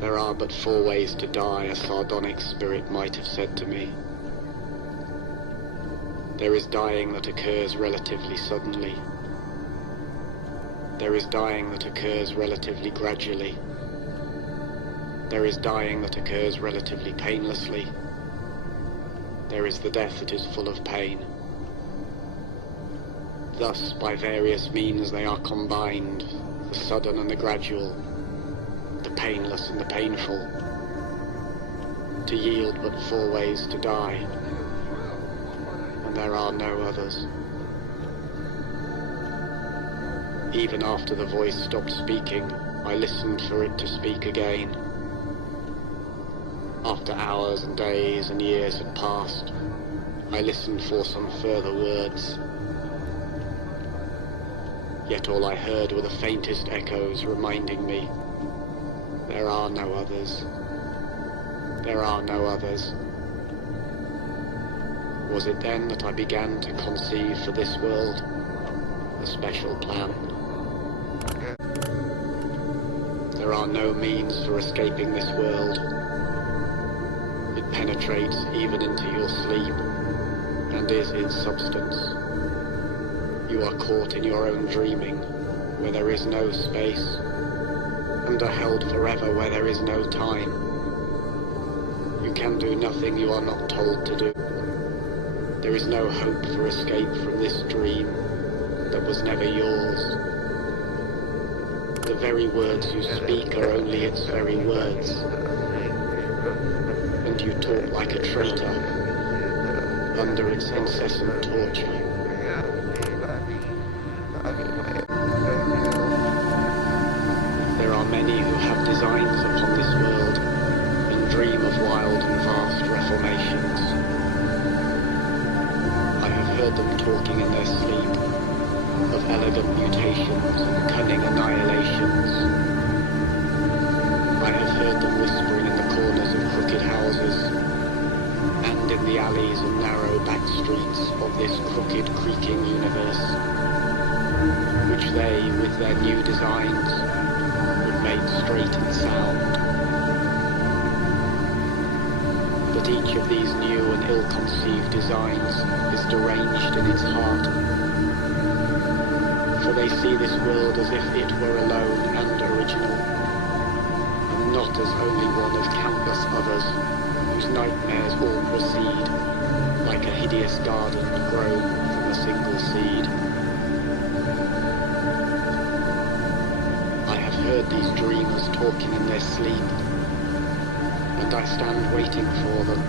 There are but 4 ways to die, a sardonic spirit might have said to me. There is dying that occurs relatively suddenly. There is dying that occurs relatively gradually. There is dying that occurs relatively painlessly. There is the death that is full of pain. Thus, by various means they are combined, the sudden and the gradual, the painless and the painful, to yield but 4 ways to die, and there are no others. Even after the voice stopped speaking, I listened for it to speak again. After hours and days and years had passed, I listened for some further words. Yet all I heard were the faintest echoes reminding me, there are no others. There are no others. Was it then that I began to conceive for this world a special plan? There are no means for escaping this world. It penetrates even into your sleep, and is its substance. You are caught in your own dreaming, where there is no space, and are held forever where there is no time. You can do nothing you are not told to do. There is no hope for escape from this dream that was never yours. The very words you speak are only its very words, and you talk like a traitor under its incessant torture. There are many who have designs upon this world and dream of wild and vast reformations. I have heard them talking in their sleep of elegant mutations and cunning annihilations. I have heard them whispering in the corners of crooked houses and in the alleys and narrow back streets of this crooked, creaking universe, which they, with their new designs, would make straight and sound. But each of these new and ill-conceived designs is deranged in its heart, for they see this world as if it were alone and original, and not as only one of countless others whose nightmares all proceed, like a hideous garden grown from a single seed. I have heard these dreamers talking in their sleep, and I stand waiting for them,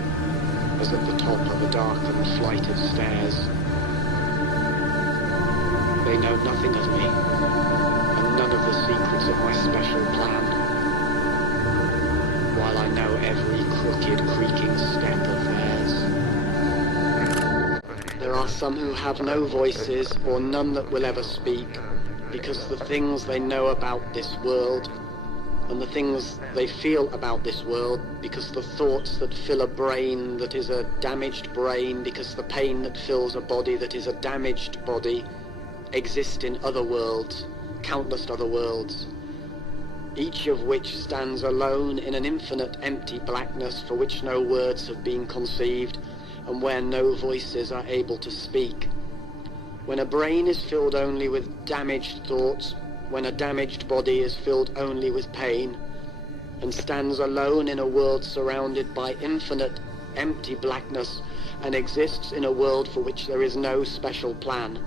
as at the top of a darkened flight of stairs. They know nothing of me, and none of the secrets of my special plan, while I know every crooked, creaking step of theirs. There are some who have no voices, or none that will ever speak, because the things they know about this world, and the things they feel about this world, because the thoughts that fill a brain that is a damaged brain, because the pain that fills a body that is a damaged body, exist in other worlds, countless other worlds, each of which stands alone in an infinite empty blackness for which no words have been conceived, and where no voices are able to speak. When a brain is filled only with damaged thoughts, when a damaged body is filled only with pain, and stands alone in a world surrounded by infinite empty blackness, and exists in a world for which there is no special plan.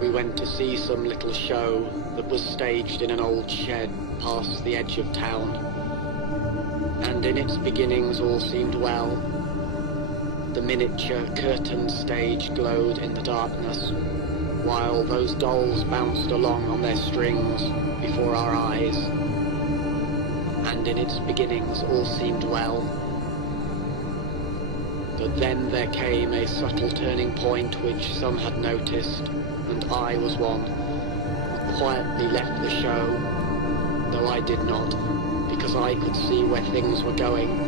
We went to see some little show that was staged in an old shed past the edge of town, and in its beginnings all seemed well. The miniature curtained stage glowed in the darkness, while those dolls bounced along on their strings before our eyes, and in its beginnings all seemed well. But then there came a subtle turning point which some had noticed, and I was one, who quietly left the show, though I did not, because I could see where things were going,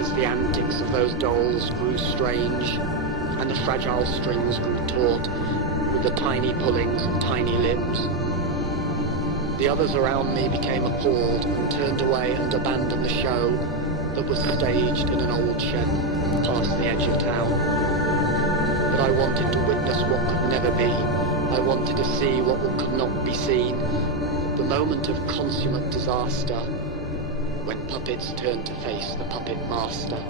as the antics of those dolls grew strange, and the fragile strings grew taut, with the tiny pullings and tiny limbs. The others around me became appalled and turned away and abandoned the show that was staged in an old shed past the edge of town. But I wanted to witness what could never be. I wanted to see what could not be seen. The moment of consummate disaster, when puppets turned to face the puppet master.